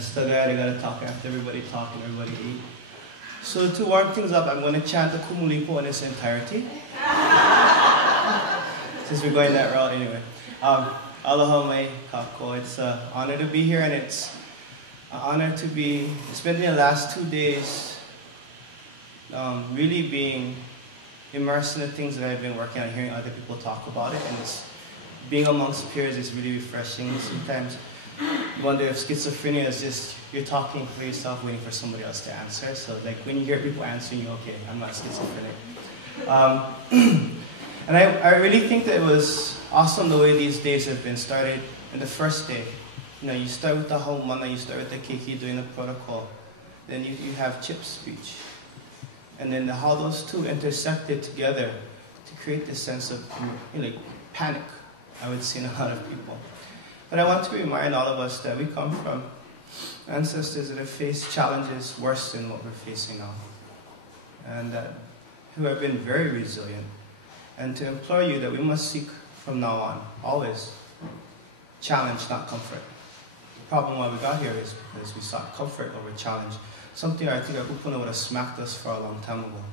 Still got to talk after everybody talk and everybody eat. So to warm things up, I'm going to chant the Kumulipo in its entirety. Since we're going that route anyway. Aloha mai kako. It's an honor to be here, and it's an honor to be spending the last 2 days really being immersed in the things that I've been working on, hearing other people talk about it, and it's being amongst peers is really refreshing. Sometimes you wonder if schizophrenia is just you're talking for yourself, waiting for somebody else to answer. So like when you hear people answering you, okay, I'm not schizophrenic. And I really think that it was awesome the way these days have been started. And the first day, you start with the haumana, you start with the keiki doing the protocol. Then you have Chip's speech. And then how those two intersected together to create this sense of panic, I would see in a lot of people. But I want to remind all of us that we come from ancestors that have faced challenges worse than what we're facing now. And who have been very resilient. And to implore you that we must seek from now on, always, challenge, not comfort. The problem why we got here is because we sought comfort over challenge. Something I think our kupuna would have smacked us for a long time ago.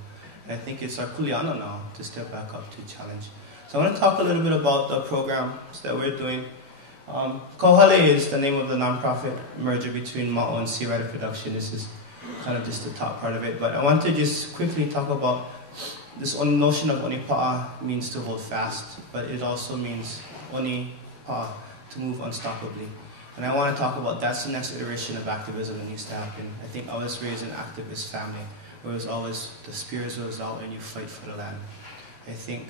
And I think it's our kuleana now to step back up to challenge. So I want to talk a little bit about the programs that we're doing. Kauhale is the name of the nonprofit merger between Ma'o and Sea Rider Production. This is kind of just the top part of it. But I want to just quickly talk about this notion of onipa'a means to hold fast, but it also means onipa'a, to move unstoppably. And I want to talk about that's the next iteration of activism that needs to happen. I think I was raised in an activist family, where it was always the spears was out and you fight for the land. I think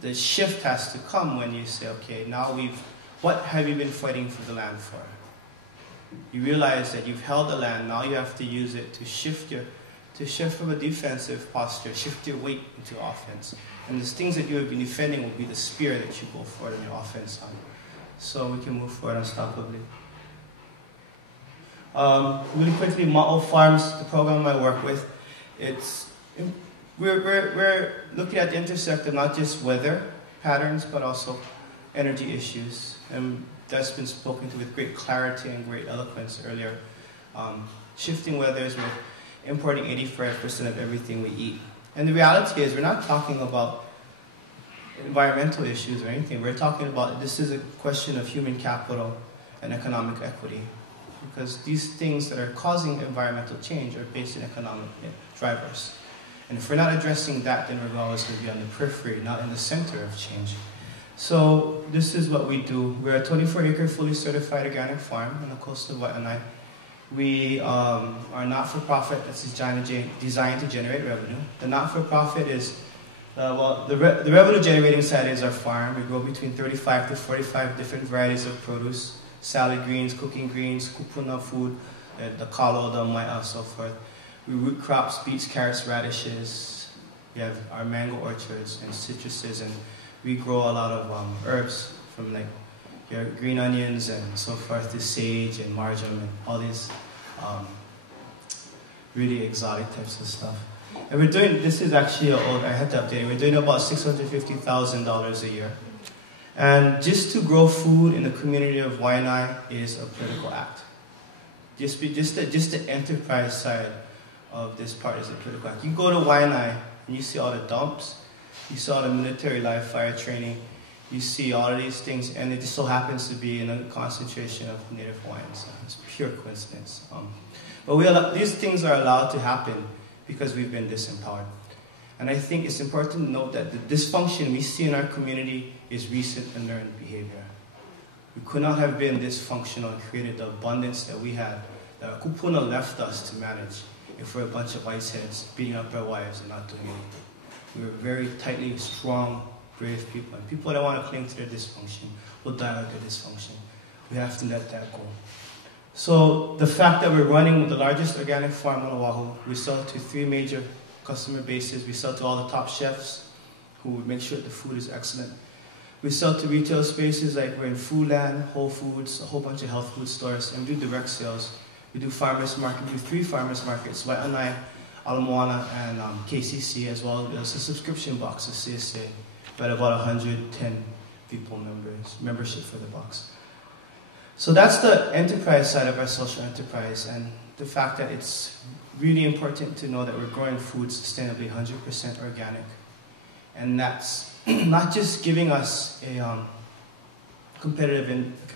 the shift has to come when you say, okay, now what have you been fighting for the land for? You realize that you've held the land, now you have to use it to shift from a defensive posture, shift your weight into offense. And the things that you have been defending will be the spear that you go forward in your offense on. So we can move forward unstoppably. Really quickly, Ma'o Farms, the program I work with, we're looking at the intersect of not just weather patterns, but also energy issues. And that's been spoken to with great clarity and great eloquence earlier. Shifting weathers with importing 85% of everything we eat. And the reality is we're not talking about environmental issues or anything. We're talking about this is a question of human capital and economic equity. Because these things that are causing environmental change are based in economic drivers. And if we're not addressing that, then we're always going to be on the periphery, not in the center of change. So this is what we do. We're a 24-acre fully certified organic farm on the coast of Waianae. We are not-for-profit that's designed to generate revenue. The not-for-profit is, the revenue-generating side is our farm. We grow between 35 to 45 different varieties of produce, salad greens, cooking greens, kupuna food, the kalo, the mai'a, so forth. We root crops, beets, carrots, radishes. We have our mango orchards and citruses, and we grow a lot of herbs from like your green onions and so forth, to sage and marjoram and all these really exotic types of stuff. And we're doing, this is actually I had to update it, we're doing about $650,000 a year. And just to grow food in the community of Waianae is a political act. Just the enterprise side of this part is a political act. You go to Waianae and you see all the dumps, you see all the military live fire training, you see all of these things, and it just so happens to be in a concentration of Native Hawaiians. It's pure coincidence. But these things are allowed to happen because we've been disempowered. And I think it's important to note that the dysfunction we see in our community is recent and learned behavior. We could not have been dysfunctional and created the abundance that we had, that our kupuna left us to manage, if we're a bunch of ice heads beating up our wives and not doing anything. We were very tightly, strong, brave people. And people that want to cling to their dysfunction will die out their dysfunction. We have to let that go. So the fact that we're running the largest organic farm on Oahu, we sell to 3 major customer bases. We sell to all the top chefs who make sure that the food is excellent. We sell to retail spaces like we're in Foodland, Whole Foods, a whole bunch of health food stores, and we do direct sales. We do farmers market. We do 3 farmers markets, Waianae, Ala Moana, and KCC, as well as a subscription box of CSA. We had about 110 people membership for the box. So that's the enterprise side of our social enterprise, and the fact that it's really important to know that we're growing food sustainably, 100% organic. And that's not just giving us a competitive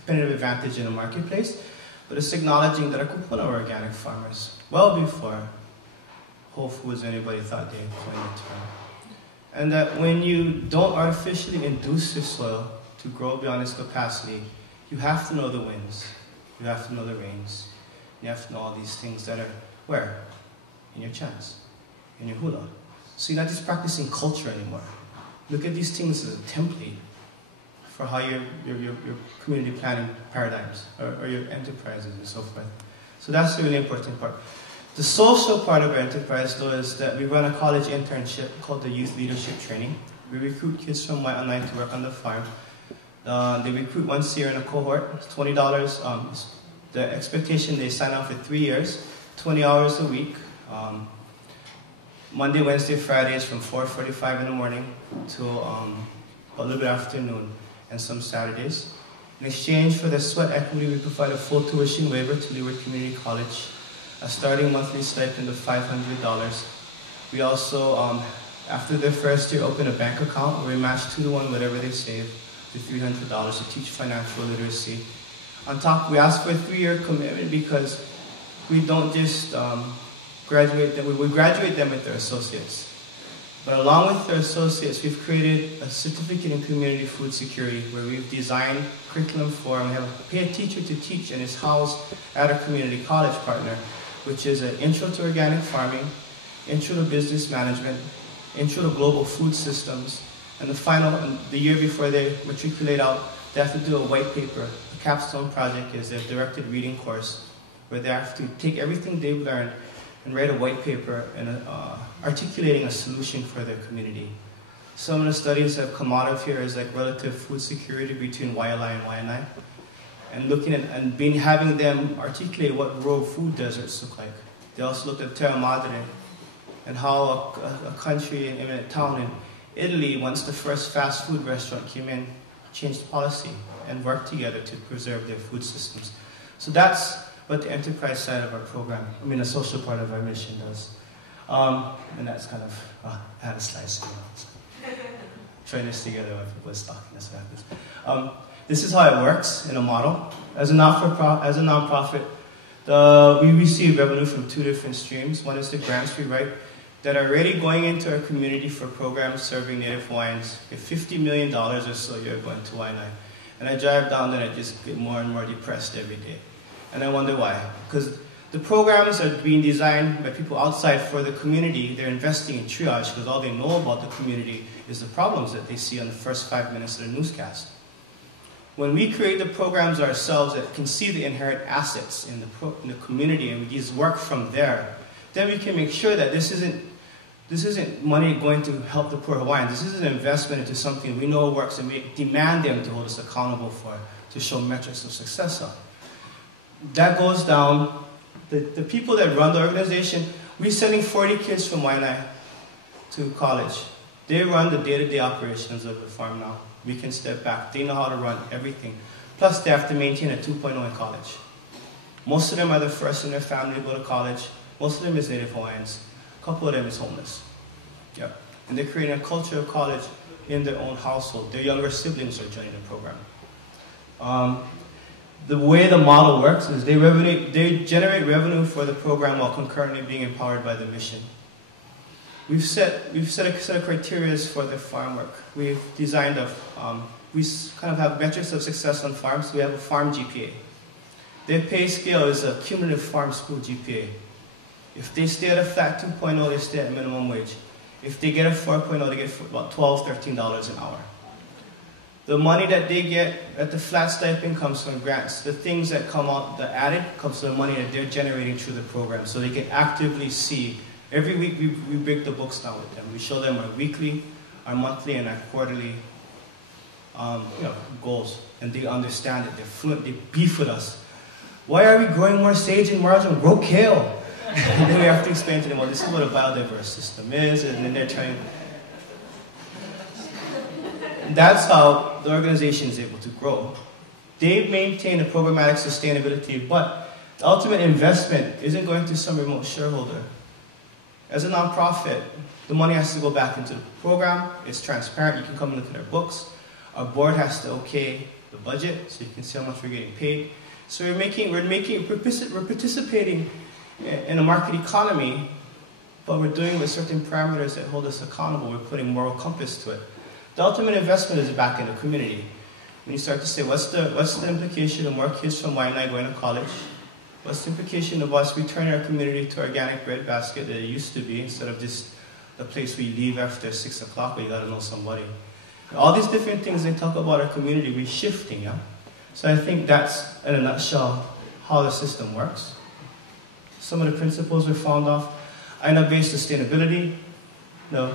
advantage in the marketplace, but it's acknowledging that our kupuna are organic farmers, well before Whole Foods anybody thought they coined the term. And that when you don't artificially induce your soil to grow beyond its capacity, you have to know the winds, you have to know the rains, you have to know all these things that are where? In your chants, in your hula. So you're not just practicing culture anymore. Look at these things as a template for how your community planning paradigms or your enterprises and so forth. So that's the really important part. The social part of our enterprise, though, is that we run a college internship called the Youth Leadership Training. We recruit kids from White Online to work on the farm. They recruit once a year in a cohort. It's $20. The expectation, they sign up for 3 years, 20 hours a week. Monday, Wednesday, Fridays from 4:45 in the morning to a little bit after noon, and some Saturdays. In exchange for the sweat equity, we provide a full tuition waiver to Leeward Community College, a starting monthly stipend of $500. We also, after their first year, open a bank account where we match 2-to-1 whatever they save to $300 to teach financial literacy. On top, we ask for a 3-year commitment because we don't just graduate them, we graduate them with their associates. But along with their associates, we've created a certificate in community food security where we've designed curriculum for, and we have pay a teacher to teach, and it's housed at our community college partner, which is an intro to organic farming, intro to business management, intro to global food systems, and the year before they matriculate out, they have to do a white paper. The capstone project is their directed reading course, where they have to take everything they've learned and write a white paper and articulating a solution for their community. Some of the studies have come out of here as like relative food security between YLI and YNI, and looking at and having them articulate what rural food deserts look like. They also looked at Terra Madre and how a country in a town in Italy, once the first fast food restaurant came in, changed policy and worked together to preserve their food systems. So that's what the enterprise side of our program, the social part of our mission does. And that's kind of, I had a slice, trying this together when people are talking, that's what happens. This is how it works in a model. As a nonprofit, we receive revenue from 2 different streams. One is the grants we write that are already going into our community for programs serving Native Hawaiians. Get $50 million or so a year going to Waianae. And I drive down there and I just get more and more depressed every day. And I wonder why. Because the programs are being designed by people outside for the community. They're investing in triage because all they know about the community is the problems that they see on the first 5 minutes of the newscast. When we create the programs ourselves that can see the inherent assets in the community and we just work from there, then we can make sure that this isn't money going to help the poor Hawaiians. This is an investment into something we know works and we demand them to hold us accountable for, to show metrics of success on. That goes down. The people that run the organization, we're sending 40 kids from Waianae to college. They run the day-to-day operations of the farm now. We can step back. They know how to run everything. Plus, they have to maintain a 2.0 in college. Most of them are the first in their family to go to college. Most of them is Native Hawaiians. A couple of them is homeless. Yep. And they're creating a culture of college in their own household. Their younger siblings are joining the program. The way the model works is they generate revenue for the program while concurrently being empowered by the mission. We've set a set of criteria for the farm work. We've designed we kind of have metrics of success on farms. We have a farm GPA. Their pay scale is a cumulative farm school GPA. If they stay at a flat 2.0, they stay at minimum wage. If they get a 4.0, they get about $12, $13 an hour. The money that they get at the flat stipend comes from grants. The things that come out, the added, comes from the money that they're generating through the program. So they can actively see. Every week we break the books down with them. We show them our weekly, our monthly, and our quarterly goals. And they understand it. They're fluent. They beef with us. Why are we growing more sage and marjoram? Grow kale. And then we have to explain to them, well, this is what a biodiverse system is. And then they're trying. That's how the organization is able to grow. They maintain a programmatic sustainability, but the ultimate investment isn't going to some remote shareholder. As a nonprofit, the money has to go back into the program. It's transparent. You can come and look at our books. Our board has to okay the budget, so you can see how much we're getting paid. So we're participating in a market economy, but we're doing it with certain parameters that hold us accountable. We're putting moral compass to it. The ultimate investment is back in the community. When you start to say, what's the implication of more kids from Waianae going to college? What's the implication of us returning our community to organic bread basket that it used to be, instead of just the place we leave after 6 o'clock where you got to know somebody? All these different things they talk about our community reshifting, yeah? So I think that's, in a nutshell, how the system works. Some of the principles are found off. Aina-based sustainability. No.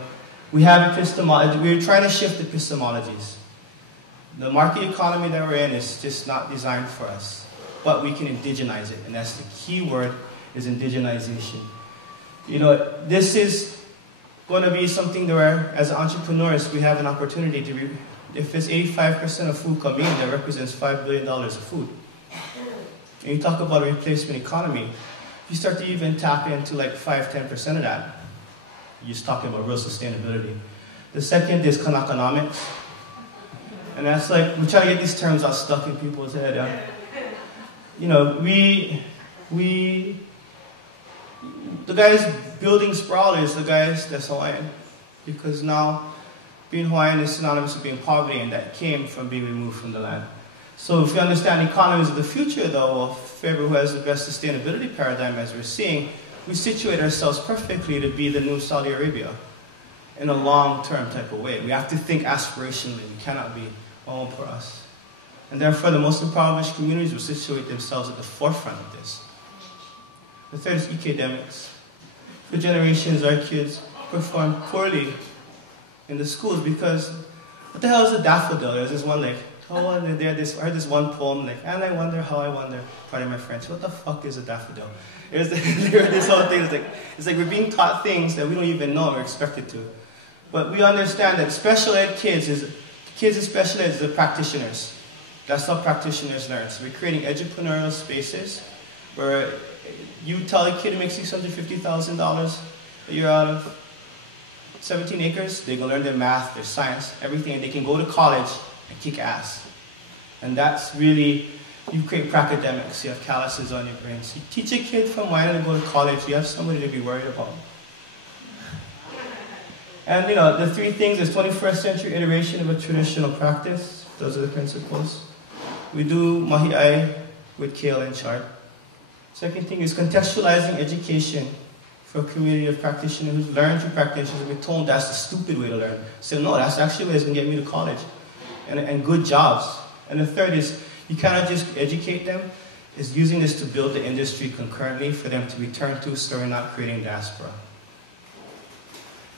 We have epistemology. We're trying to shift epistemologies. The market economy that we're in is just not designed for us. But we can indigenize it, and that's the key word, is indigenization. You know, this is going to be something where, as entrepreneurs, we have an opportunity to, if it's 85% of food coming in, that represents $5 billion of food. And you talk about a replacement economy, you start to even tap into like 5–10% of that. You're just talking about real sustainability. The second is economics. And that's like, we're trying to get these terms out stuck in people's head. Yeah? You know, the guys building Sprawl is the guys that's Hawaiian. Because now, being Hawaiian is synonymous with being poverty, and that came from being removed from the land. So if we understand economies of the future, though, of who has the best sustainability paradigm as we're seeing, we situate ourselves perfectly to be the new Saudi Arabia in a long-term type of way. We have to think aspirationally. We cannot be all for us. And therefore, the most impoverished communities will situate themselves at the forefront of this. The third is academics. For generations, our kids perform poorly in the schools because, what the hell is a daffodil? There's this one, like, I heard this one poem, like, and I wonder how I wonder, pardon my French, what the fuck is a daffodil? This whole thing, it's like we're being taught things that we don't even know we're expected to. But we understand that special ed kids in special ed is the practitioners. That's how practitioners learn. So we're creating entrepreneurial spaces where you tell a kid who makes $650,000 a year out of 17 acres, they can learn their math, their science, everything, and they can go to college and kick ass. And that's really, you create pracademics, you have calluses on your brains. You teach a kid from Waianae to go to college, you have somebody to be worried about. And you know, the three things is 21st century iteration of a traditional practice. Those are the principles. We do mahi'ai with kale and chard. Second thing is contextualizing education for a community of practitioners who've learned through practitioners and been told that's the stupid way to learn. So no, that's actually what is going to get me to college and good jobs. And the third is you cannot just educate them, is using this to build the industry concurrently for them to return to, so we're not creating diaspora.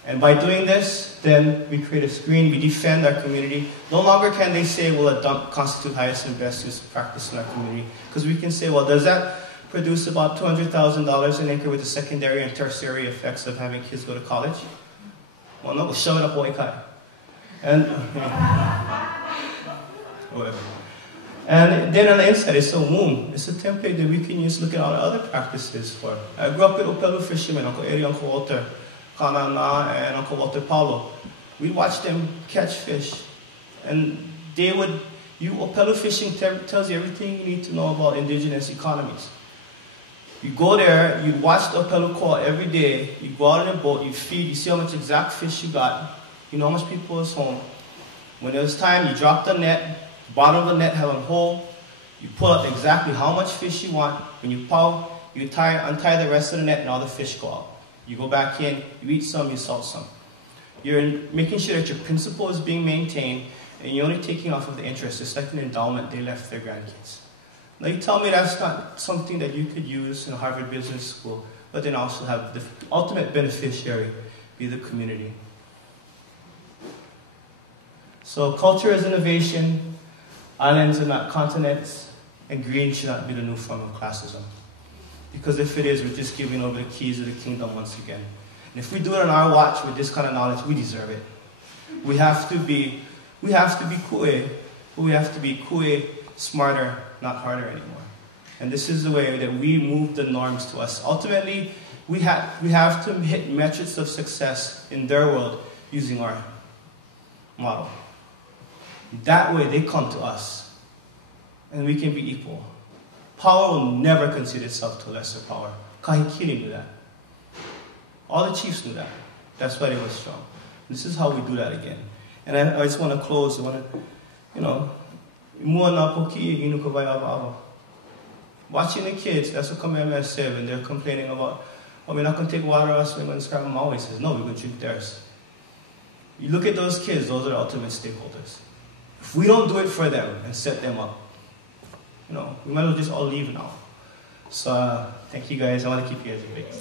And by doing this, then we create a screen, we defend our community. No longer can they say, well, a dump constitutes highest and best use of practice in our community. Because we can say, well, does that produce about $200,000 an acre with the secondary and tertiary effects of having kids go to college? Well, no, we'll shove it up Oikai. And, whatever. And then on the inside, it's a womb. It's a template that we can use to look at all the other practices for. I grew up with Opelu fishermen, Uncle Eddie, Uncle Walter, Kanana, and Uncle Walter Paulo. We'd watch them catch fish. And they would, Opelu fishing tells you everything you need to know about indigenous economies. You go there, you watch the Opelu call every day, you go out in a boat, you feed, you see how much exact fish you got, you know how much people is home. When it was time, you drop the net, the bottom of the net held on hole, you pull out exactly how much fish you want. When you pow, you untie the rest of the net and all the fish go out. You go back in, you eat some, you salt some. You're making sure that your principle is being maintained and you're only taking off of the interest. It's like an endowment they left their grandkids. Now you tell me that's not something that you could use in Harvard Business School, but then also have the ultimate beneficiary be the community. So culture is innovation, islands are not continents, and green should not be the new form of classism. Because if it is, we're just giving over the keys of the kingdom once again. And if we do it on our watch with this kind of knowledge, we deserve it. We have to be kue, but we have to be kue smarter, not harder anymore. And this is the way that we move the norms to us. Ultimately, we have to hit metrics of success in their world using our model. That way they come to us, and we can be equal. Power will never consider itself to lesser power. Kahikini knew that. All the chiefs knew that. That's why they were strong. This is how we do that again. And I just want to close. I want to, watching the kids, that's what Kamuela said when they're complaining about, oh, we're not going to take water us, we're going to scrap them. Always says, no, we're going to drink theirs. You look at those kids, those are the ultimate stakeholders. If we don't do it for them and set them up, we might as well just all leave now. So thank you guys. I want to keep you guys awake.